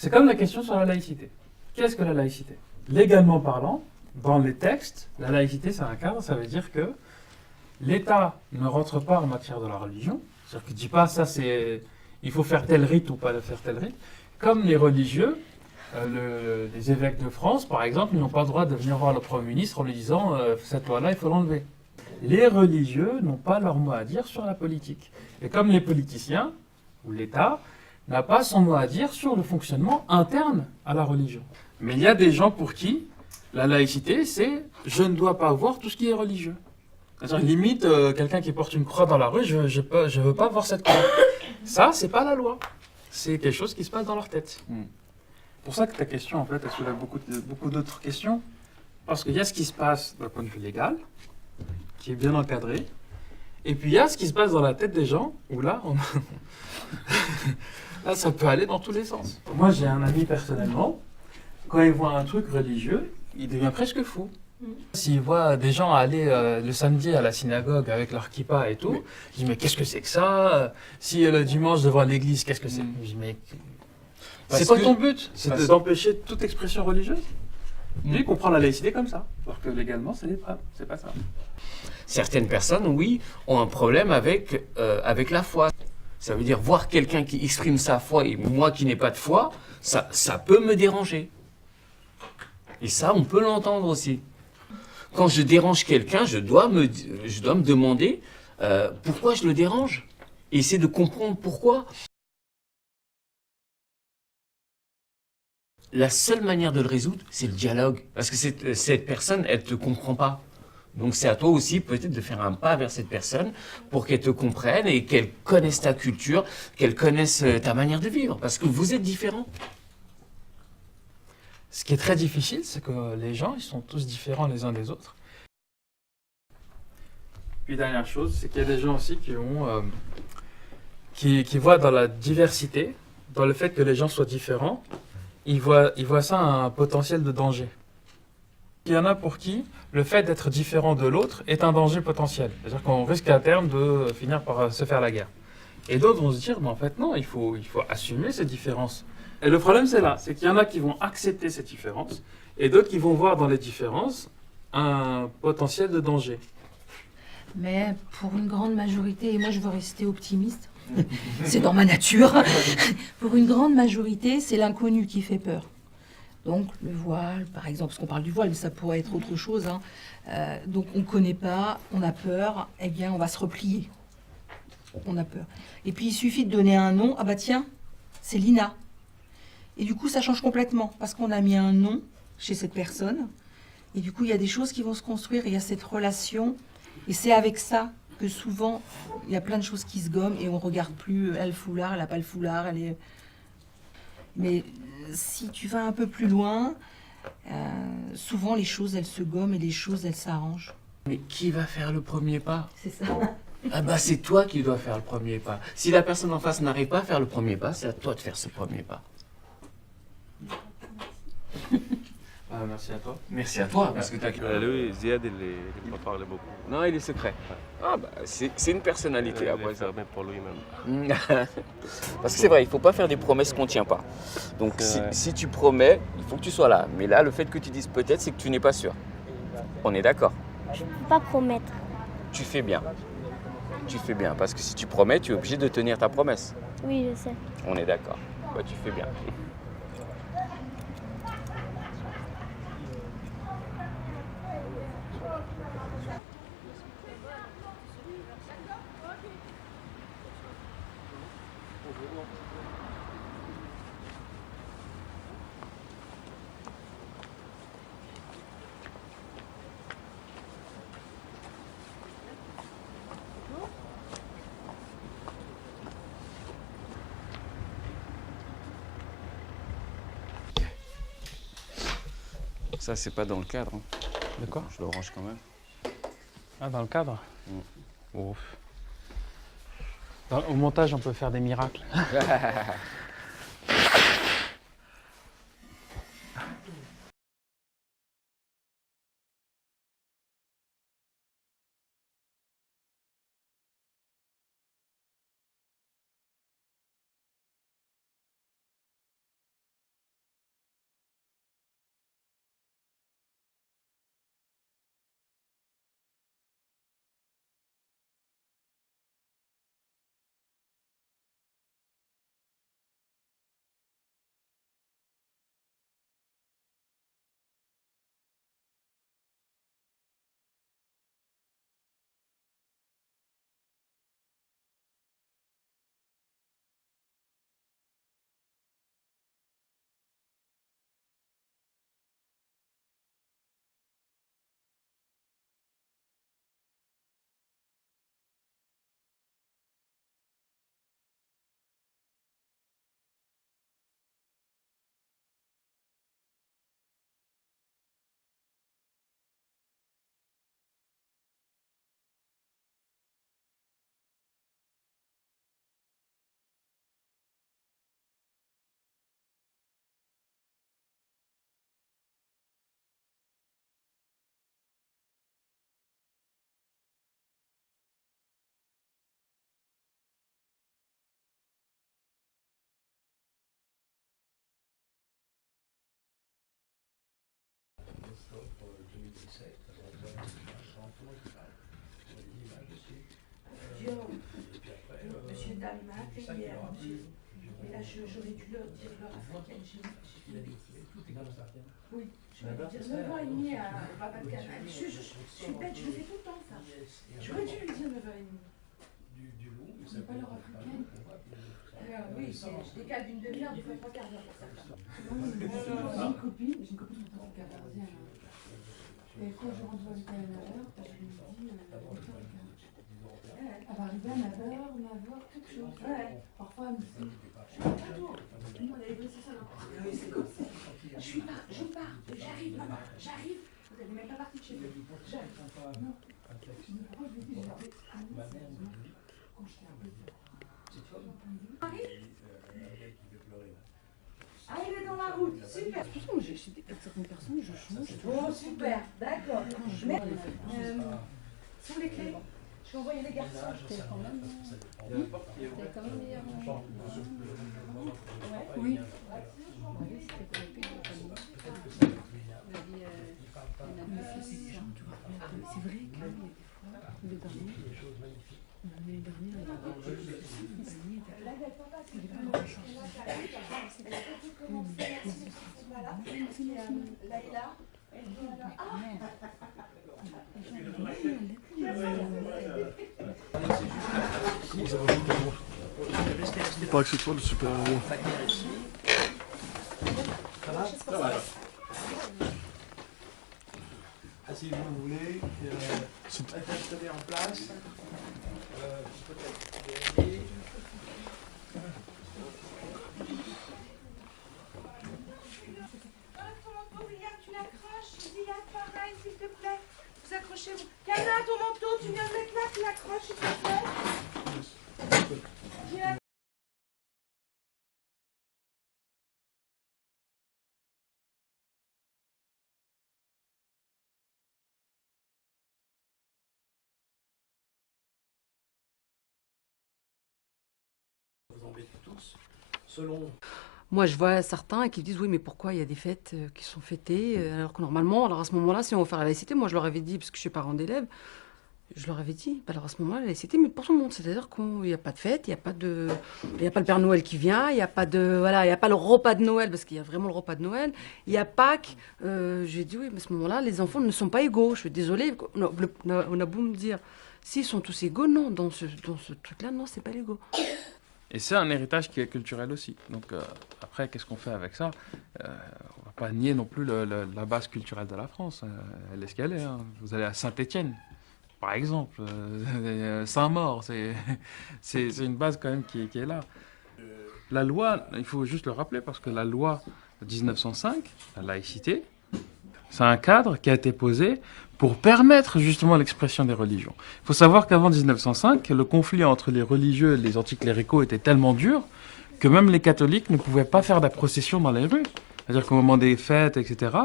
C'est comme la question sur la laïcité. Qu'est-ce que la laïcité? Légalement parlant, dans les textes, la laïcité, c'est un cadre, ça veut dire que l'État ne rentre pas en matière de la religion, c'est-à-dire qu'il ne dit pas ça, c'est il faut faire tel rite ou pas faire tel rite. Comme les religieux, les évêques de France, par exemple, ils n'ont pas le droit de venir voir le Premier ministre en lui disant cette loi-là, il faut l'enlever. Les religieux n'ont pas leur mot à dire sur la politique. Et comme les politiciens, ou l'État, n'a pas son mot à dire sur le fonctionnement interne à la religion. Mais il y a des gens pour qui la laïcité, c'est je ne dois pas voir tout ce qui est religieux. C'est-à-dire, limite, quelqu'un qui porte une croix dans la rue, je ne veux pas voir cette croix. Ça, c'est pas la loi. C'est quelque chose qui se passe dans leur tête. C'est pour ça que ta question, en fait, elle soulève beaucoup d'autres questions. Parce qu'il y a ce qui se passe d'un point de vue légal, qui est bien encadré. Et puis il y a ce qui se passe dans la tête des gens, où là, là ça peut aller dans tous les sens. Moi, j'ai un ami personnellement, quand il voit un truc religieux, il devient presque fou. S'il voit des gens aller le samedi à la synagogue avec leur kippa et tout, il dit mais qu'est-ce que c'est que ça? Si le dimanche devant l'église, qu'est-ce que c'est? Je dis mais c'est pas ton but, c'est d'empêcher toute expression religieuse. Lui, il comprend la laïcité comme ça, alors que légalement, c'est pas ça. Certaines personnes, oui, ont un problème avec la foi. Ça veut dire voir quelqu'un qui exprime sa foi et moi qui n'ai pas de foi, ça peut me déranger. Et ça, on peut l'entendre aussi. Quand je dérange quelqu'un, je dois me demander pourquoi je le dérange. Et essayer de comprendre pourquoi. La seule manière de le résoudre, c'est le dialogue. Parce que cette personne, elle ne te comprend pas. Donc c'est à toi aussi peut-être de faire un pas vers cette personne pour qu'elle te comprenne et qu'elle connaisse ta culture, qu'elle connaisse ta manière de vivre. Parce que vous êtes différents. Ce qui est très difficile, c'est que les gens, ils sont tous différents les uns des autres. Puis dernière chose, c'est qu'il y a des gens aussi qui voient dans la diversité, dans le fait que les gens soient différents, ils voient ça un potentiel de danger. Il y en a pour qui le fait d'être différent de l'autre est un danger potentiel. C'est-à-dire qu'on risque à terme de finir par se faire la guerre. Et d'autres vont se dire, mais en fait non, il faut assumer ces différences. Et le problème c'est là, c'est qu'il y en a qui vont accepter ces différences, et d'autres qui vont voir dans les différences un potentiel de danger. Mais pour une grande majorité, et moi je veux rester optimiste, c'est dans ma nature, pour une grande majorité, c'est l'inconnu qui fait peur. Donc le voile, par exemple, parce qu'on parle du voile, mais ça pourrait être autre chose. Donc on ne connaît pas, on a peur, eh bien on va se replier. On a peur. Et puis il suffit de donner un nom, ah bah tiens, c'est Lina. Et du coup ça change complètement, parce qu'on a mis un nom chez cette personne, et du coup il y a des choses qui vont se construire, il y a cette relation, et c'est avec ça que souvent il y a plein de choses qui se gomment, et on ne regarde plus, elle a le foulard, elle n'a pas le foulard, elle est... Mais si tu vas un peu plus loin, souvent les choses elles se gomment et les choses elles s'arrangent. Mais qui va faire le premier pas? C'est ça. Ah bah c'est toi qui dois faire le premier pas. Si la personne en face n'arrive pas à faire le premier pas, c'est à toi de faire ce premier pas. Merci à toi. Merci à toi, parce que t'as... Lui, Ziad, il ne parle beaucoup. Non, il est secret. Ah bah c'est une personnalité Il après est ça. fermé pour lui-même. Parce que c'est vrai, il ne faut pas faire des promesses qu'on ne tient pas. Donc si tu promets, il faut que tu sois là. Mais là, le fait que tu dises peut-être, c'est que tu n'es pas sûr. On est d'accord? Je peux pas promettre. Tu fais bien. Tu fais bien, parce que si tu promets, tu es obligé de tenir ta promesse. Oui, je sais. On est d'accord. Bah tu fais bien. Ça, c'est pas dans le cadre. Hein. De quoi? Je le range quand même. Ah, dans le cadre? Au montage, on peut faire des miracles. j'aurais dû leur dire l'heure africaine. Oui, j'aurais dû dire 9h30 au Papa de Canal. Je suis bête, je le fais tout le temps ça. J'aurais dû lui dire 9h30. C'est pas l'heure africaine. Oui, je décale d'une demi-heure, des fois 3/4 d'heure pour certains. J'ai une copine qui est en 14e. Et quand je rentre dans l'école à 9h, je lui dis 8h15. Elle va arriver à 9h, quelque chose. Ouais. Parfois, elle me dit, je suis pas loin. Nous, on a les c'est ça, non? Oui, c'est comme ça. Je pars, j'arrive, maman, j'arrive. Vous n'êtes même pas partie de chez vous. J'arrive. Non. Mais pourquoi je lui dis, j'ai appelé sérieusement, quand je t'ai appelé. Ah, il est dans la route, super. De toute façon, j'ai certaines personnes, je change. Oh, super, d'accord. Sur les clés, je vais envoyer les garçons. T'es quand même meilleur. Oui. C'est vrai que le dernier, Il paraît que c'est toi le super-héros. Ça va. Asseyez-vous où vous voulez. Restez installé en place. Peut-être. Ton manteau, William, tu l'accroches. Ziad, pareil, s'il te plaît. Vous accrochez-vous. Kana, ton manteau, tu viens de mettre là, tu l'accroches, s'il te plaît. Vous embêtez tous. Selon. Moi, je vois certains qui disent oui, mais pourquoi il y a des fêtes qui sont fêtées alors que normalement, alors à ce moment-là, si on veut faire la laïcité, moi je leur avais dit, parce que je suis parent d'élèves, je leur avais dit, alors à ce moment-là, la laïcité, mais pour tout le monde, c'est-à-dire qu'il n'y a pas de fête, il n'y a pas le Père Noël qui vient, il n'y a pas il y a pas le repas de Noël, parce qu'il y a vraiment le repas de Noël, il y a Pâques. J'ai dit oui, mais à ce moment-là, les enfants ne sont pas égaux. Je suis désolée, on a beau me dire, s'ils sont tous égaux, non, dans ce truc-là, non, c'est pas l'égaux. Et c'est un héritage qui est culturel aussi. Donc après, qu'est-ce qu'on fait avec ça? On va pas nier non plus la base culturelle de la France. Elle est ce qu'elle est. Hein. Vous allez à Saint-Étienne, par exemple, Saint-Maur, c'est une base quand même qui est là. La loi, il faut juste le rappeler, parce que la loi de 1905, la laïcité, c'est un cadre qui a été posé pour permettre justement l'expression des religions. Il faut savoir qu'avant 1905, le conflit entre les religieux et les anticléricaux était tellement dur que même les catholiques ne pouvaient pas faire de la procession dans les rues. C'est-à-dire qu'au moment des fêtes, etc.,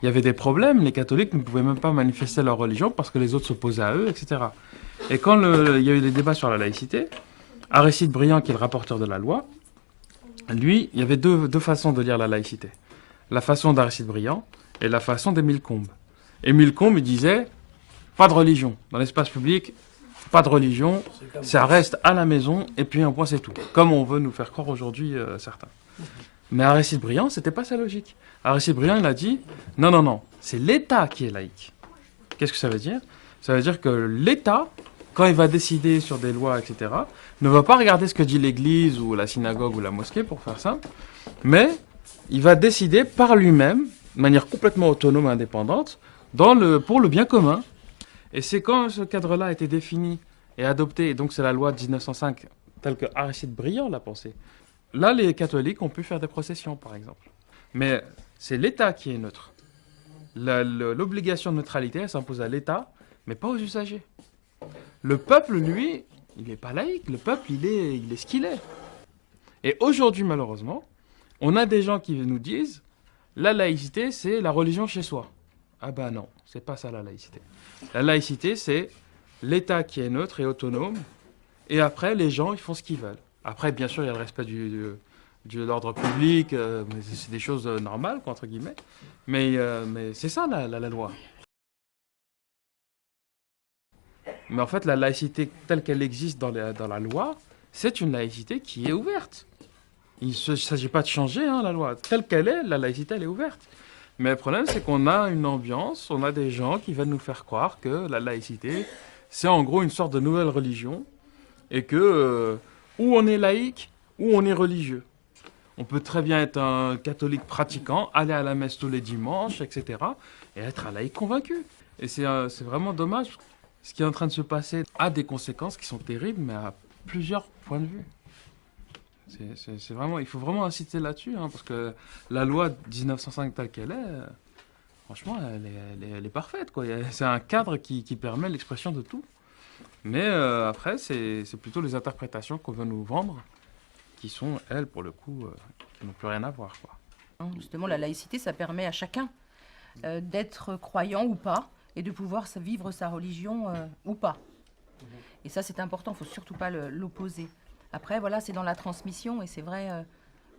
il y avait des problèmes. Les catholiques ne pouvaient même pas manifester leur religion parce que les autres s'opposaient à eux, etc. Et quand il y a eu des débats sur la laïcité, Aristide Briand, qui est le rapporteur de la loi, lui, il y avait deux façons de lire la laïcité. La façon d'Aristide Briand et la façon d'Émile Combes. Émile Combes, il disait, pas de religion. Dans l'espace public, pas de religion, ça reste à la maison, et puis un point, c'est tout. Comme on veut nous faire croire aujourd'hui certains. Mais Aristide Briand, c'était pas sa logique. Aristide Briand, il a dit, non, c'est l'État qui est laïque. Qu'est-ce que ça veut dire? Ça veut dire que l'État, quand il va décider sur des lois, etc., ne va pas regarder ce que dit l'Église ou la synagogue ou la mosquée, pour faire simple, mais il va décider par lui-même, de manière complètement autonome et indépendante, pour le bien commun. Et c'est quand ce cadre-là a été défini et adopté, et donc c'est la loi de 1905, telle que Aristide Briand l'a pensée. Là, les catholiques ont pu faire des processions, par exemple. Mais c'est l'État qui est neutre. L'obligation de neutralité, elle s'impose à l'État, mais pas aux usagers. Le peuple, lui, il n'est pas laïque. Le peuple, il est ce qu'il est. Et aujourd'hui, malheureusement, on a des gens qui nous disent la laïcité, c'est la religion chez soi. Ah ben non, c'est pas ça la laïcité. La laïcité, c'est l'État qui est neutre et autonome, et après, les gens, ils font ce qu'ils veulent. Après, bien sûr, il y a le respect de l'ordre public, mais c'est des choses normales, quoi, entre guillemets. Mais c'est ça, la loi. Mais en fait, la laïcité telle qu'elle existe dans la loi, c'est une laïcité qui est ouverte. Il ne s'agit pas de changer la loi. Telle qu'elle est, la laïcité, elle est ouverte. Mais le problème, c'est qu'on a une ambiance, on a des gens qui veulent nous faire croire que la laïcité, c'est en gros une sorte de nouvelle religion et que ou on est laïque ou on est religieux. On peut très bien être un catholique pratiquant, aller à la messe tous les dimanches, etc. et être un laïque convaincu. Et c'est vraiment dommage. Ce qui est en train de se passer a des conséquences qui sont terribles, mais à plusieurs points de vue. C'est vraiment, il faut vraiment insister là-dessus, parce que la loi 1905 telle qu'elle est, franchement, elle est parfaite, quoi. C'est un cadre qui permet l'expression de tout. Mais après, c'est plutôt les interprétations qu'on veut nous vendre qui sont, elles, pour le coup, qui n'ont plus rien à voir, quoi. Justement, la laïcité, ça permet à chacun d'être croyant ou pas, et de pouvoir vivre sa religion ou pas. Et ça, c'est important, il ne faut surtout pas l'opposer. Après, voilà, c'est dans la transmission, et c'est vrai,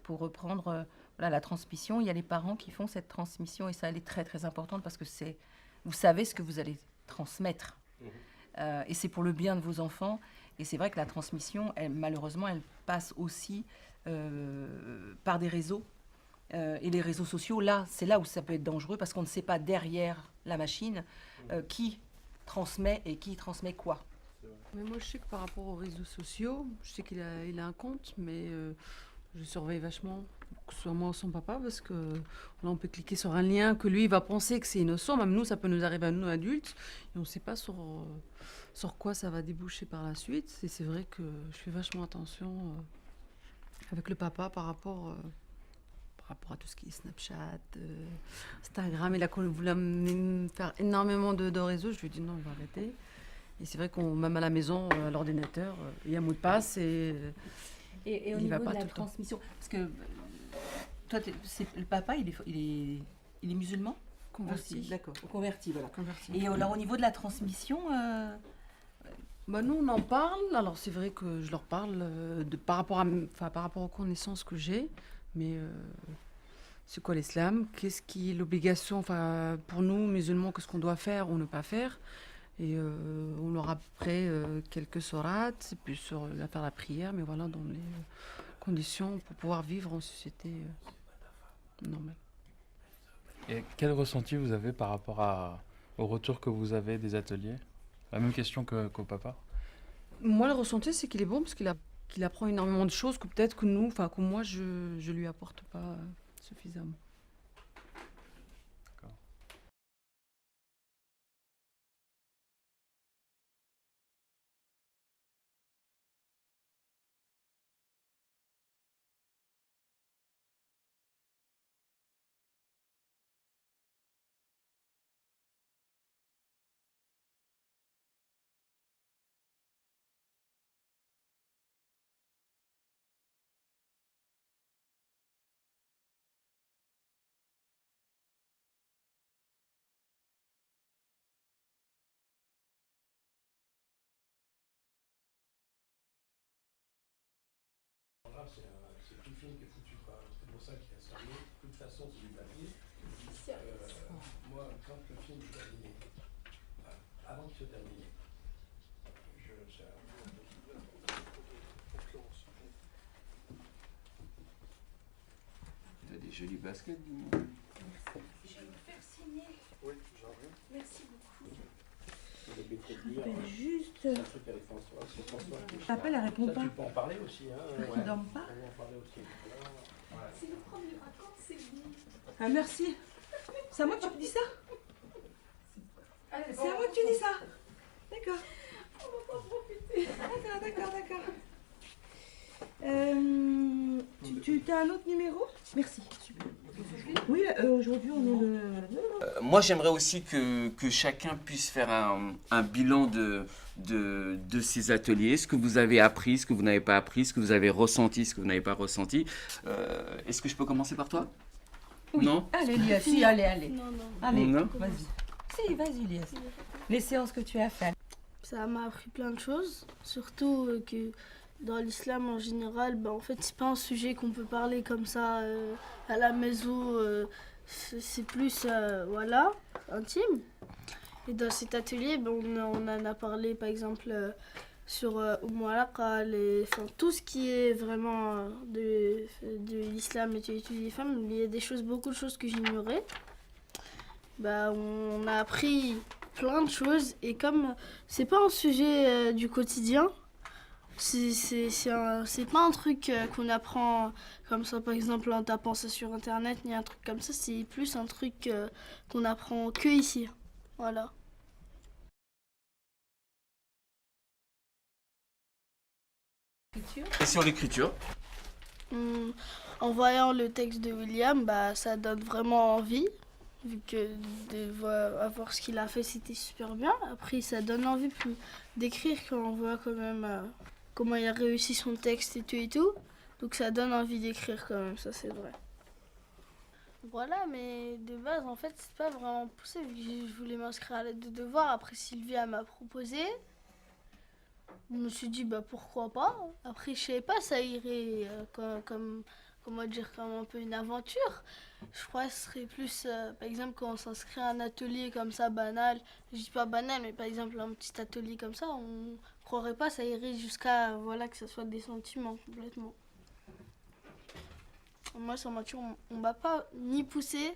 pour reprendre la transmission, il y a les parents qui font cette transmission, et ça, elle est très, très importante, parce que vous savez ce que vous allez transmettre. Et c'est pour le bien de vos enfants. Et c'est vrai que la transmission, malheureusement, elle passe aussi par des réseaux. Et les réseaux sociaux, c'est là où ça peut être dangereux, parce qu'on ne sait pas derrière la machine qui transmet et qui transmet quoi. Mais moi, je sais que par rapport aux réseaux sociaux, je sais qu'il a un compte, mais je surveille vachement, que ce soit moi ou son papa, parce que là, on peut cliquer sur un lien que lui va penser que c'est innocent. Même nous, ça peut nous arriver à nous, adultes, et on ne sait pas sur quoi ça va déboucher par la suite. Et c'est vrai que je fais vachement attention avec le papa par rapport à tout ce qui est Snapchat, Instagram. Il a voulu me faire énormément de réseaux. Je lui ai dit non, on va arrêter. Et c'est vrai qu'on, même à la maison, à l'ordinateur, il y a un mot de passe et au niveau de la transmission, parce que toi, le papa, il est musulman? Converti. Aussi, d'accord, converti, voilà. Converti. Et alors, au niveau de la transmission... nous, on en parle. Alors, c'est vrai que je leur parle par rapport aux connaissances que j'ai. Mais c'est quoi l'islam? Qu'est-ce qui est l'obligation pour nous, musulmans, qu'est-ce qu'on doit faire ou ne pas faire? Et on leur après quelques sourates, puis sur faire la prière, mais voilà, dans les conditions pour pouvoir vivre en société normale. Et quel ressenti vous avez par rapport au retour que vous avez des ateliers? La même question qu'au papa. Moi, le ressenti, c'est qu'il est bon, parce qu'il apprend énormément de choses que peut-être que nous, que moi, je lui apporte pas suffisamment. C'est tout le film qui est foutu, quoi. C'est pour ça qu'il a servi. De toute façon, c'est du papier. Moi, quand le film est terminé, avant qu'il soit terminé, T'as des jolis baskets, dis-moi. Je vais vous faire signer. Oui, j'en veux. Merci beaucoup. Juste. Papa, elle répond pas. Tu peux en parler aussi, hein. Ils ne dorment pas. On va en parler aussi. Voilà. C'est le premier vacances, c'est vous. Ah, merci. C'est à moi que tu me dis ça? C'est à moi que tu dis ça? D'accord. On va pas profiter. D'accord. Tu as un autre numéro? Merci. Super. Oui, aujourd'hui, on est le... Moi, j'aimerais aussi que chacun puisse faire un bilan de ces ateliers, ce que vous avez appris, ce que vous n'avez pas appris, ce que vous avez ressenti, ce que vous n'avez pas ressenti. Est-ce que je peux commencer par toi? Oui. Non? Allez, Lias, si, allez. Non. Allez, Non. vas-y. Si, vas-y, Lias. Les séances que tu as faites. Ça m'a appris plein de choses, surtout que dans l'islam en général, en fait, c'est pas un sujet qu'on peut parler comme ça à la maison. C'est plus, intime. Et dans cet atelier, on en a parlé, par exemple, sur enfin, tout ce qui est vraiment de l'islam et tu étudies les femmes. Il y a beaucoup de choses que j'ignorais. Bah, on a appris plein de choses et comme c'est pas un sujet du quotidien, c'est pas un truc qu'on apprend comme ça par exemple en tapant ça sur internet ni un truc comme ça, c'est plus un truc qu'on apprend que ici. Voilà. Et sur l'écriture? En voyant le texte de William, bah, ça donne vraiment envie. Vu que de voir ce qu'il a fait, c'était super bien. Après, ça donne envie d'écrire quand on voit quand même comment il a réussi son texte et tout et tout. Donc ça donne envie d'écrire quand même, ça c'est vrai. Voilà, mais de base, en fait, c'est pas vraiment poussé. Vu que je voulais m'inscrire à l'aide de devoir. Après, Sylvia m'a proposé. Je me suis dit, bah pourquoi pas. Après, je savais pas, ça irait comme un peu une aventure. Je crois que ce serait plus, par exemple, quand on s'inscrit à un atelier comme ça, banal. Je dis pas banal, mais par exemple, un petit atelier comme ça, on croirait pas, ça irait jusqu'à, voilà, que ce soit des sentiments, complètement. Moi, sur nature, on m'a pas ni poussé,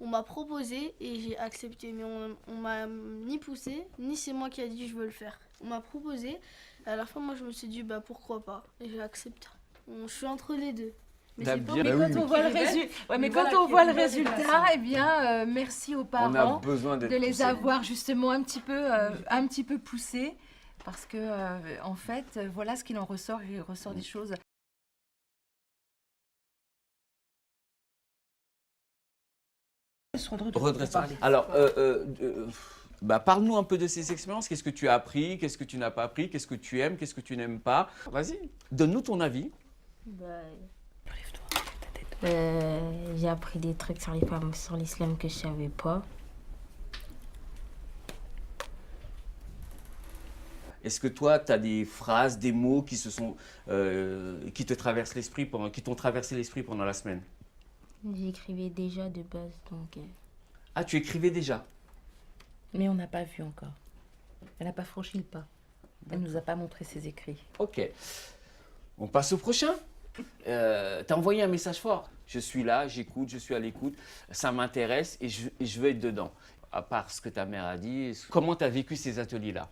on m'a proposé et j'ai accepté. Mais on m'a ni poussé, ni c'est moi qui a dit je veux le faire. On m'a proposé, et à la fin, moi, je me suis dit, bah pourquoi pas, et j'ai accepté. Je suis entre les deux. Mais quand on voit le résultat, eh bien, merci aux parents de les avoir justement un petit peu poussés, parce que en fait, voilà ce qu'il en ressort. Il ressort des choses. Alors, parle-nous un peu de ces expériences. Qu'est-ce que tu as appris? Qu'est-ce que tu n'as pas appris? Qu'est-ce que tu aimes? Qu'est-ce que tu n'aimes pas? Vas-y, donne-nous ton avis. J'ai appris des trucs sur les femmes, sur l'islam que je savais pas. Est-ce que toi, tu as des phrases, des mots qui te traversent l'esprit, qui t'ont traversé l'esprit pendant la semaine? J'écrivais déjà de base, donc... Ah, tu écrivais déjà? Mais on n'a pas vu encore. Elle n'a pas franchi le pas. Elle ne nous a pas montré ses écrits. Ok. On passe au prochain. T'as envoyé un message fort. Je suis là, j'écoute, je suis à l'écoute, ça m'intéresse et je veux être dedans. À part ce que ta mère a dit, comment tu as vécu ces ateliers-là?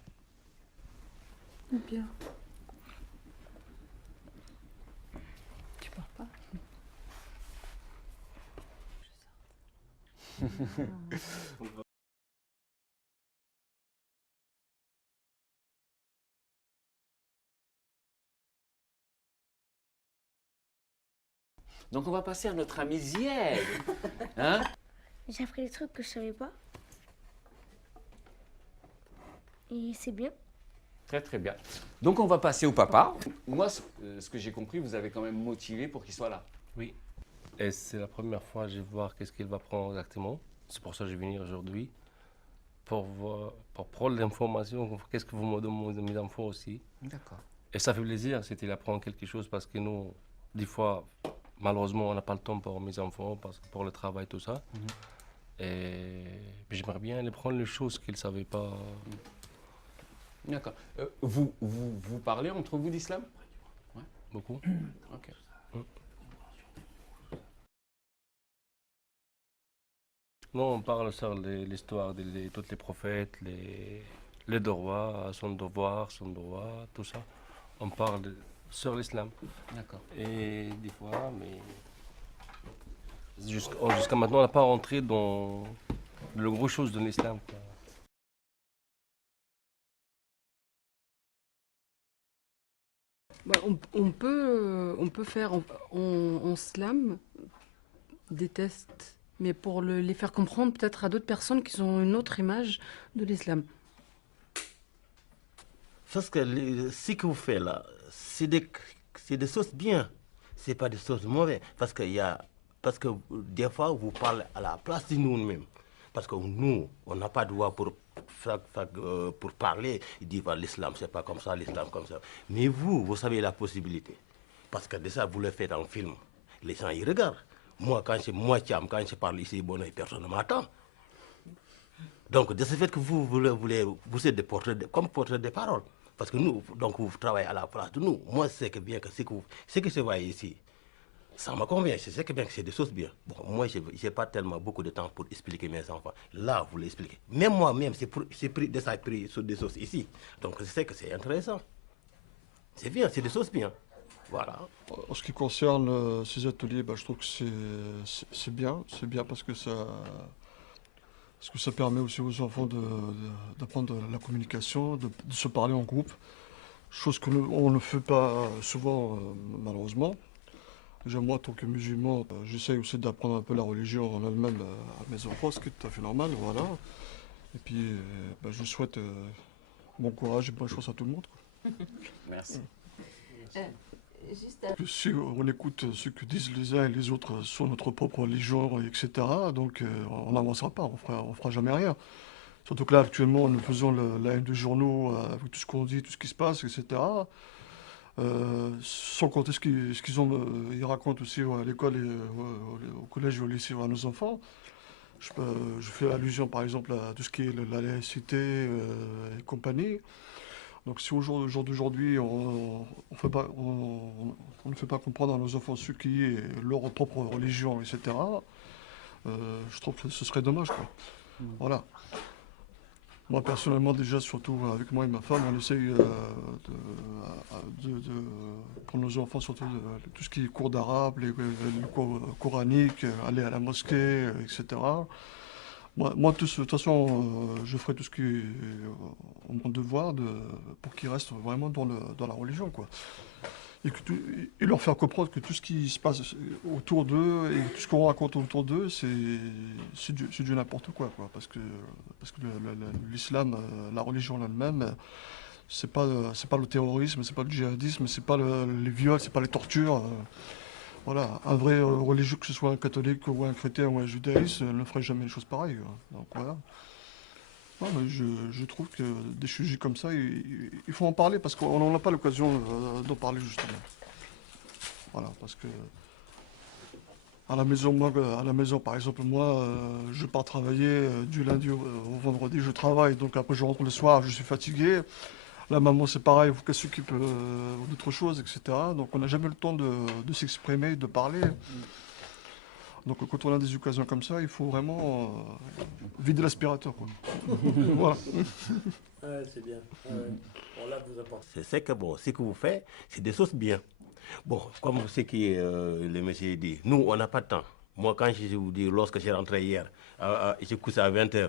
Bien. Tu pars pas? Donc on va passer à notre amie Zied. Hein? J'ai appris des trucs que je savais pas. Et c'est bien. Très très bien. Donc on va passer au papa. Moi, ce que j'ai compris, vous avez quand même motivé pour qu'il soit là. Oui. Et c'est la première fois que je vais voir qu'est-ce qu'il va prendre exactement. C'est pour ça que je vais venir aujourd'hui. Pour prendre l'information, qu'est-ce que vous me demandez mes enfants aussi. D'accord. Et ça fait plaisir, c'était d'apprendre quelque chose parce que nous, des fois, malheureusement, on n'a pas le temps pour mes enfants, pour le travail, tout ça. Et j'aimerais bien les prendre les choses qu'ils ne savaient pas. D'accord. Vous parlez entre vous d'islam? Ouais. Beaucoup. Ok. Non, on parle sur l'histoire de tous les prophètes, les devoirs, son devoir, tout ça. On parle sur l'islam. D'accord. Et des fois, mais jusqu'à maintenant, on n'a pas rentré dans le gros chose de l'islam. Bah, on peut faire en slam des tests, mais pour les faire comprendre peut-être à d'autres personnes qui ont une autre image de l'islam. Parce que ce que vous faites là, c'est des choses bien, c'est pas des choses mauvaises. Parce que des fois, vous parlez à la place de nous-mêmes. Parce que nous, on n'a pas de droit pour parler et dire l'islam, c'est pas comme ça, l'islam comme ça. Mais vous avez la possibilité. Parce que déjà, vous le faites en film. Les gens, ils regardent. Moi, quand je parle ici, personne ne m'attend. Donc, de ce fait que vous êtes comme porteur de parole. Parce que nous, donc vous travaillez à la place de nous. Moi, c'est que bien que ce que je vois ici, ça me convient. Je sais que bien que c'est des choses bien. Bon, moi, je n'ai pas tellement beaucoup de temps pour expliquer mes enfants. Là, vous l'expliquez. Même moi-même, j'ai pris sur des choses ici. Donc, je sais que c'est intéressant. C'est bien, c'est des choses bien. Voilà. En ce qui concerne ces ateliers, je trouve que c'est bien. C'est bien parce que ça permet aussi aux enfants d'apprendre la communication, de se parler en groupe. Chose qu'on ne fait pas souvent, malheureusement. Déjà, moi, en tant que musulman, j'essaye aussi d'apprendre un peu la religion en elle-même à mes enfants, ce qui est tout à fait normal, voilà. Et puis, je souhaite bon courage et bonne chance à tout le monde, quoi. Merci. Si on écoute ce que disent les uns et les autres sur notre propre religion, etc., donc on n'avancera pas, on fera jamais rien. Surtout que là, actuellement, nous faisons la haine des journaux avec tout ce qu'on dit, tout ce qui se passe, etc. Sans compter ce qu'ils racontent aussi à l'école, au collège et au lycée à nos enfants. Je fais allusion par exemple à tout ce qui est la laïcité et compagnie. Donc si au jour d'aujourd'hui on ne fait pas comprendre à nos enfants ce qui est leur propre religion, etc., je trouve que ce serait dommage, quoi. Voilà. Moi, personnellement, déjà, surtout avec moi et ma femme, on essaye pour nos enfants, surtout tout ce qui est cours d'arabe, les cours coraniques, aller à la mosquée, etc. Moi, de toute façon, je ferai tout ce qui est mon devoir pour qu'ils restent vraiment dans la religion, quoi. Et leur faire comprendre que tout ce qui se passe autour d'eux et tout ce qu'on raconte autour d'eux, c'est du n'importe quoi, parce que l'islam, la religion elle-même, c'est pas le terrorisme, c'est pas le djihadisme, c'est pas les viols, c'est pas les tortures. Voilà, un vrai religieux, que ce soit un catholique ou un chrétien ou un judaïste, ne ferait jamais une chose pareille. Donc voilà. Non, mais je trouve que des sujets comme ça, il faut en parler parce qu'on n'en a pas l'occasion d'en parler justement. Voilà, parce que à la maison, par exemple, moi, je pars travailler du lundi au vendredi, je travaille, donc après je rentre le soir, je suis fatigué. La maman, c'est pareil, il faut qu'elle s'occupe d'autre chose, etc. Donc on n'a jamais le temps de s'exprimer, de parler. Donc quand on a des occasions comme ça, il faut vraiment vider l'aspirateur, quoi. Voilà. Ouais, c'est bien. Bon, là, vous apportez. C'est que bon, ce que vous faites, c'est des choses bien. Bon, comme ce que le monsieur dit, nous, on n'a pas de temps. Moi, quand je vous dis, lorsque j'ai rentré hier, je couche à 20h,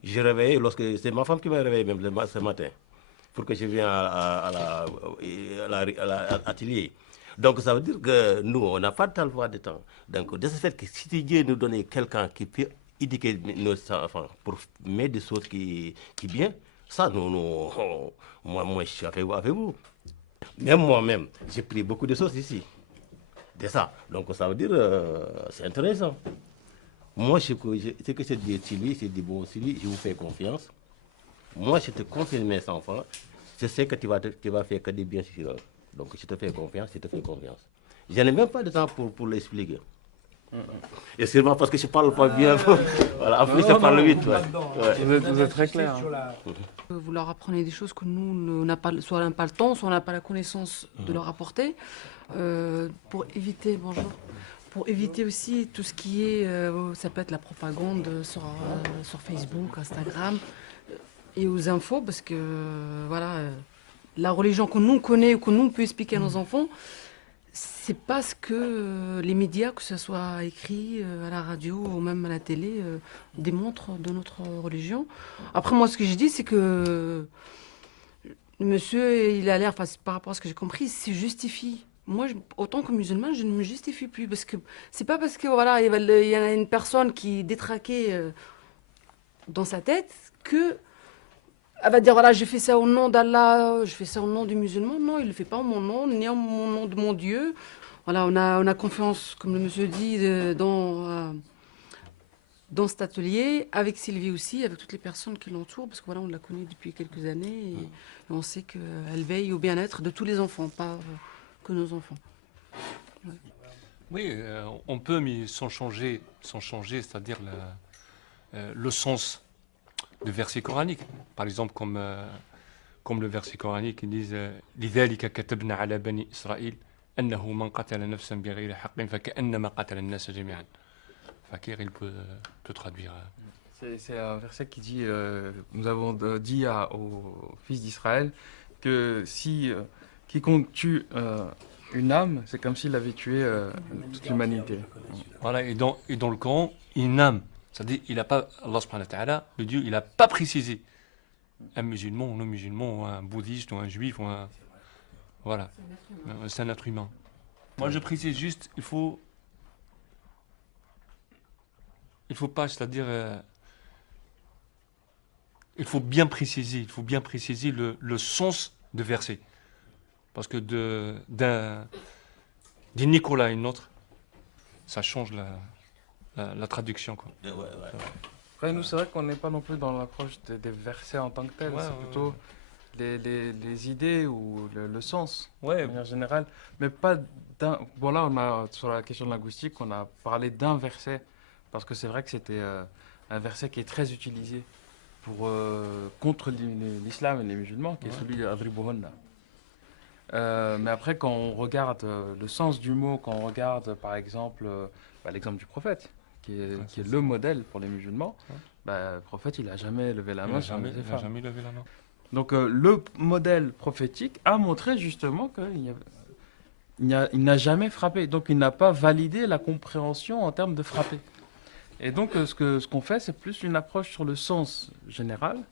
j'ai réveillé, c'est ma femme qui m'a réveillé même ce matin, pour que je vienne à l'atelier. Donc ça veut dire que nous, on n'a pas tellement de temps. Donc de ce fait que si Dieu nous donnait quelqu'un qui peut éduquer nos enfants pour mettre des choses qui bien, ça, moi je suis avec vous. Même moi-même, j'ai pris beaucoup de choses ici. De ça. Donc ça veut dire c'est intéressant. Moi, ce que je dis, Sylvie, c'est dit, bon, Sylvie, je vous fais confiance. Moi, je te confie mes enfants. Je sais que tu vas faire que des bien sur eux. Donc, je te fais confiance, Je n'ai même pas de temps pour l'expliquer. Et sûrement parce que je ne parle pas bien. Voilà, en plus, je parle vite. Ouais. Vous êtes très clair. Vous leur apprenez des choses que nous, on n'a pas, soit on n'a pas le temps, soit on n'a pas la connaissance de leur apporter. Pour éviter aussi tout ce qui est, ça peut être la propagande sur Facebook, Instagram, et aux infos, parce que voilà, la religion que nous connaissons ou que nous on peut expliquer à nos enfants, c'est pas ce que les médias, que ce soit écrit à la radio ou même à la télé, démontrent de notre religion. Après, moi, ce que je dis, c'est que le monsieur, il a l'air, par rapport à ce que j'ai compris, il se justifie. Moi, autant que musulmane, je ne me justifie plus, parce que c'est pas parce que voilà, il y a une personne qui est détraquée dans sa tête que elle va dire, voilà, je fais ça au nom d'Allah, je fais ça au nom du musulman. Non, il ne le fait pas en mon nom, ni en mon nom de mon Dieu. Voilà, on a confiance, comme le monsieur dit, dans cet atelier, avec Sylvie aussi, avec toutes les personnes qui l'entourent, parce que voilà, on la connaît depuis quelques années, et on sait qu'elle veille au bien-être de tous les enfants, pas que nos enfants. Ouais. Oui, on peut, mais sans changer, c'est-à-dire le sens de versets coraniques. Par exemple, comme comme le verset coranique qui dit لذلك كتبنا على بني إسرائيل أنه من قتل نفسا بغير حق فكأنما قتل الناس جميعا. Fakir, il peut traduire. C'est un verset qui dit nous avons dit aux fils d'Israël que si quiconque tue une âme, c'est comme s'il avait tué toute l'humanité. Voilà, et dans le Coran, une âme, c'est-à-dire il a pas, Allah subhanahu wa ta'ala, le Dieu, il n'a pas précisé un musulman ou non musulman, ou un bouddhiste ou un juif, ou un. Voilà, c'est un être humain. Moi je précise juste, il faut pas, c'est-à-dire. Il faut bien préciser le sens de verset. Parce que d'un Nicolas à une autre, ça change la traduction, quoi. Après, nous, c'est vrai qu'on n'est pas non plus dans l'approche des versets en tant que tels, c'est plutôt les idées ou le sens, de manière générale. Mais pas d'un. Bon, là, sur la question linguistique, on a parlé d'un verset, parce que c'est vrai que c'était un verset qui est très utilisé contre l'islam et les musulmans, qui est celui d'Adribuhunna. Mais après, quand on regarde le sens du mot, quand on regarde par exemple l'exemple du prophète, qui est le modèle pour les musulmans, le prophète il n'a jamais levé la main sur les femmes. Il n'a jamais levé la main. Donc le modèle prophétique a montré justement qu'il n'a jamais frappé. Donc il n'a pas validé la compréhension en termes de frapper. Et donc ce qu'on fait, c'est plus une approche sur le sens général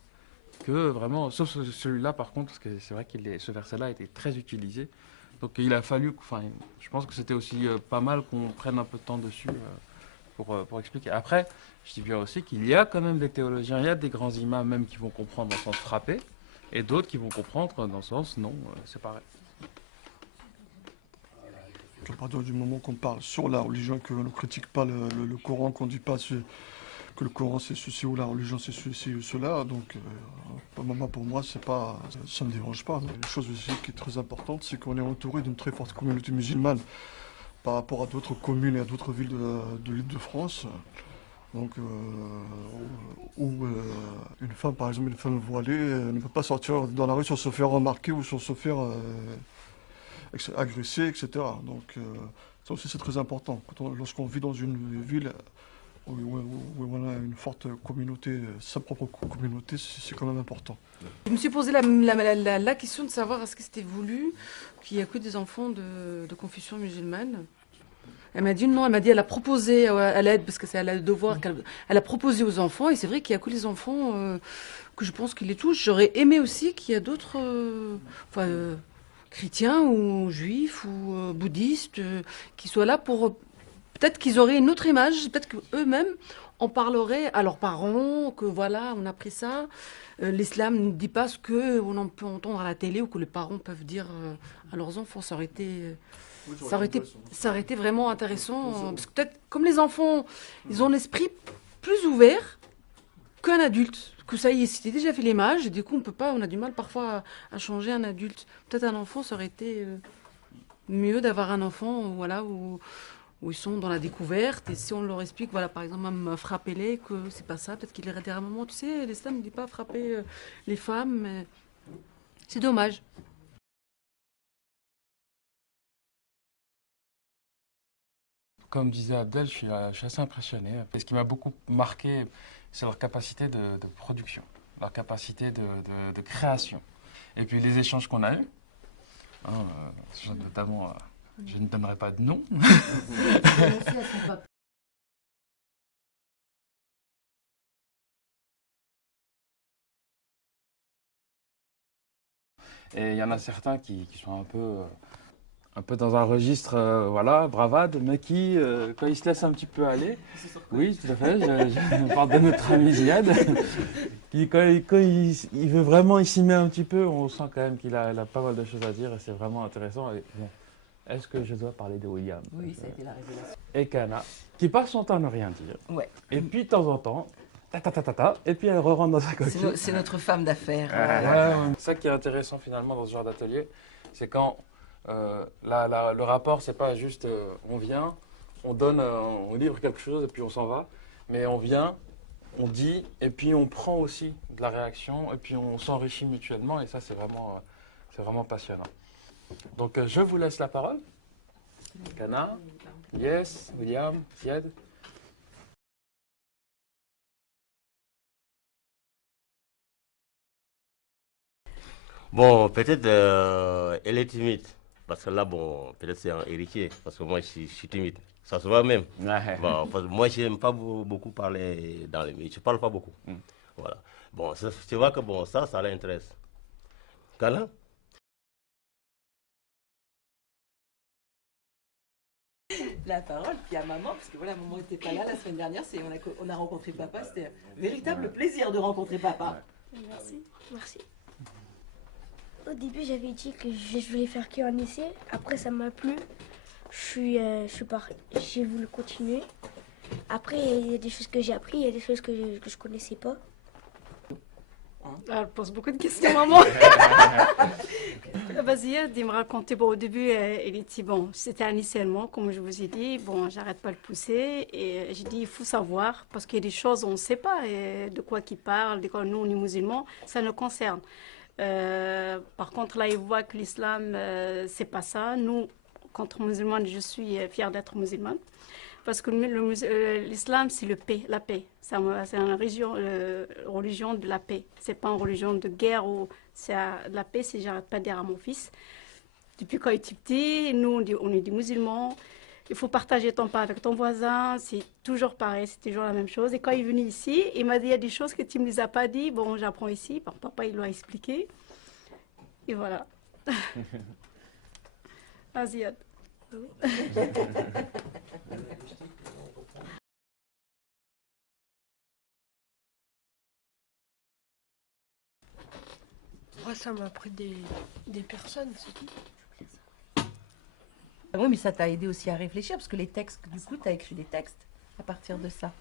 que vraiment, sauf celui-là par contre, parce que c'est vrai que ce verset-là a été très utilisé. Donc il a fallu, je pense que c'était aussi pas mal qu'on prenne un peu de temps dessus pour expliquer. Après, je dis bien aussi qu'il y a quand même des théologiens, il y a des grands imams même qui vont comprendre dans le sens frapper, et d'autres qui vont comprendre dans le sens non, c'est pareil. À partir du moment qu'on parle sur la religion, qu'on ne critique pas le Coran, qu'on ne dit pas que le Coran c'est ceci ou la religion c'est ceci ou cela, donc pour moi ça ne me dérange pas. Mais une chose aussi qui est très importante, c'est qu'on est entouré d'une très forte communauté musulmane par rapport à d'autres communes et à d'autres villes de l'Île-de-France. Donc, où une femme, par exemple, une femme voilée, ne peut pas sortir dans la rue sans se faire remarquer ou sans se faire agresser, etc. Donc, ça aussi c'est très important. Lorsqu'on vit dans une ville où on a une forte communauté, sa propre communauté, c'est quand même important. Je me suis posé la question de savoir est-ce que c'était voulu qu'il n'y a que des enfants de confession musulmane. Elle m'a dit non, elle m'a dit elle a proposé à l'aide, parce que c'est à l'aide de devoir elle a proposé aux enfants, et c'est vrai qu'il n'y a que les enfants que je pense qu'ils les touchent. J'aurais aimé aussi qu'il y ait d'autres chrétiens ou juifs ou bouddhistes qui soient là pour... Peut-être qu'ils auraient une autre image, peut-être qu'eux-mêmes en parleraient à leurs parents, que voilà, on a pris ça. L'islam ne dit pas ce qu'on peut entendre à la télé ou que les parents peuvent dire à leurs enfants. Ça aurait été vraiment intéressant. Parce que peut-être, comme les enfants, ils ont l'esprit plus ouvert qu'un adulte. Que ça y est, c'était déjà fait l'image, et du coup, on a du mal parfois à changer un adulte. Peut-être un enfant, ça aurait été mieux d'avoir un enfant voilà, où ils sont dans la découverte, et si on leur explique, voilà, par exemple, même frappez-les, que c'est pas ça, peut-être qu'il leur dira à un moment, tu sais, l'islam ne dit pas frapper les femmes, mais c'est dommage. Comme disait Abdel, je suis assez impressionné. Et ce qui m'a beaucoup marqué, c'est leur capacité de production, leur capacité de création. Et puis les échanges qu'on a eus, notamment, je ne donnerai pas de nom. Et il y en a certains qui sont un peu dans un registre, bravade, mais qui, quand il se laisse un petit peu aller, oui, tout à fait, je parle de notre ami Ziad, qui, quand il veut vraiment, il s'y met un petit peu, on sent quand même qu'il a pas mal de choses à dire, et c'est vraiment intéressant. Et, bon, est-ce que je dois parler de William? Oui, ça a été la révélation. Et Kana, qui passe son temps à ne rien dire. Ouais. Et puis, de temps en temps, et puis elle re-rentre dans sa coquille. C'est notre femme d'affaires. C'est ça qui est intéressant finalement dans ce genre d'atelier, c'est quand le rapport, c'est pas juste on vient, on donne, on livre quelque chose et puis on s'en va, mais on vient, on dit, et puis on prend aussi de la réaction, et puis on s'enrichit mutuellement, et ça c'est vraiment passionnant. Donc je vous laisse la parole. Kana, Yes, William, Ziad. Bon, peut-être elle est timide. Parce que là, bon, peut-être c'est un héritier. Parce que moi, je suis timide. Ça se voit même. Bon, parce que moi, je n'aime pas beaucoup parler dans les médias. Je ne parle pas beaucoup. Voilà. Bon, tu vois que bon, ça l'intéresse. Kana? La parole, puis à maman, parce que voilà, maman n'était pas là la semaine dernière, on a rencontré papa, c'était un véritable plaisir de rencontrer papa. Merci. Merci. Au début, j'avais dit que je voulais faire qu'un essai. Après, ça m'a plu. J'ai voulu continuer. Après, il y a des choses que j'ai appris, il y a des choses que je connaissais pas. Elle pose beaucoup de questions, maman. Vas-y, il me racontait, bon, au début, il était, bon, c'était un harcèlement, comme je vous ai dit, bon, j'arrête pas de le pousser, et j'ai dit, il faut savoir, parce qu'il y a des choses, on ne sait pas de quoi qu'il parle, de quoi nous, on est musulmans, ça nous concerne. Par contre, là, il voit que l'islam, c'est pas ça. Nous, contre musulmane, je suis fière d'être musulmane. Parce que l'islam, c'est la paix. C'est une religion de la paix. C'est pas une religion de guerre. La paix, c'est j'arrête pas de dire à mon fils. Depuis quand il est petit, nous, on est des musulmans. Il faut partager ton pain avec ton voisin. C'est toujours pareil, c'est toujours la même chose. Et quand il est venu ici, il m'a dit, il y a des choses que tu ne me les as pas dit. Bon, j'apprends ici. Papa, il l'a expliqué. Et voilà. Vas-y, Ad. Moi, ça m'a appris des personnes, c'est tout. Oui, mais ça t'a aidé aussi à réfléchir, parce que les textes, du coup, tu as écrit des textes à partir de ça.